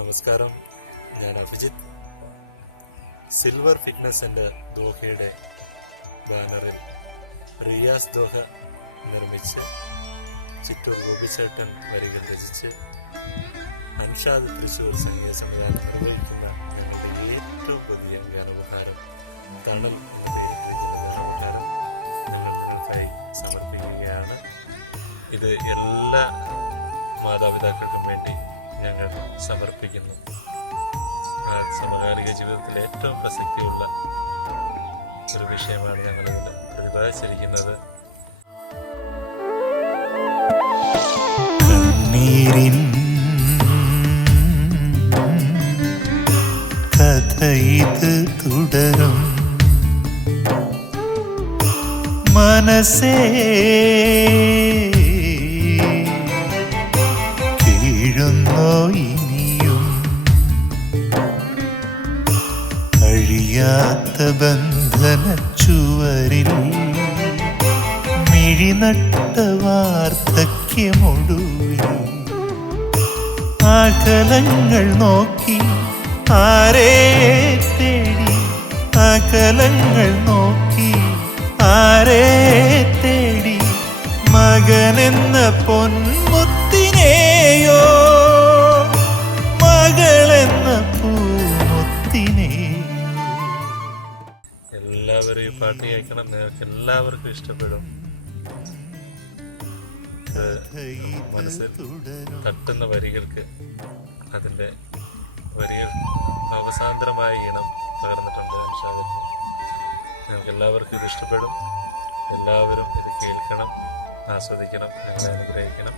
നമസ്കാരം, ഞാൻ Abhijith. Silver fitness centre ദോഹയുടെ ബാനറിൽ റിയാസ് ദോഹ നിർമ്മിച്ച് ചിറ്റൂർ ഗോപിച്ചേട്ടൻ വരികൾ രചിച്ച് അൻഷാദ് തൃശൂർ സംഗീത സംവിധാനം നിർവഹിക്കുന്ന ഞങ്ങളുടെ ഏറ്റവും പുതിയ ഗാനോപഹാരം തണൽ എന്ന പേരിട്ടിരിക്കുന്ന ഗാനോപഹാരം ഞങ്ങൾ നിങ്ങൾക്കായി സമർപ്പിക്കുകയാണ്. ഇത് എല്ലാ മാതാപിതാക്കൾക്കും വേണ്ടി ഞങ്ങൾ സമർപ്പിക്കുന്നു. സമകാലിക ജീവിതത്തിൽ ഏറ്റവും പ്രസക്തിയുള്ള ഒരു വിഷയമാണ് ഞങ്ങളിതിൽ പ്രതിപാദിച്ചിരിക്കുന്നത്. കണ്ണീരിൻ കഥ ഇത് തുടരും, മനസ്സേ കീഴുന്നോ ഇനിയും അഴിയാത്ത ബന്ധന ചുവരിൽ മിഴിനട്ട വാർദ്ധക്യമൊടുവിൽ അകലങ്ങൾ നോക്കി ആരേ തേടി, അകലങ്ങൾ നോക്കി ആരേ തേടി, മകനെന്ന പൊന്മുത്തിനെയോ മകളെന്ന പൂമുത്തിനെയോ. എല്ലാവരും ഈ പാട്ട് കേൾക്കണം, നിങ്ങൾക്ക് എല്ലാവർക്കും ഇഷ്ടപ്പെടും. മനസ്സിൽ തട്ടുന്ന വരികൾക്ക് അതിൻ്റെ വരികൾ അവസാന്തരമായ ഈണം പകർന്നിട്ടുണ്ട് അൻഷാദ്. ഞങ്ങൾക്ക് എല്ലാവർക്കും ഇത് ഇഷ്ടപ്പെടും. എല്ലാവരും ഇത് കേൾക്കണം, ആസ്വദിക്കണം, ഞങ്ങളെ അനുഗ്രഹിക്കണം.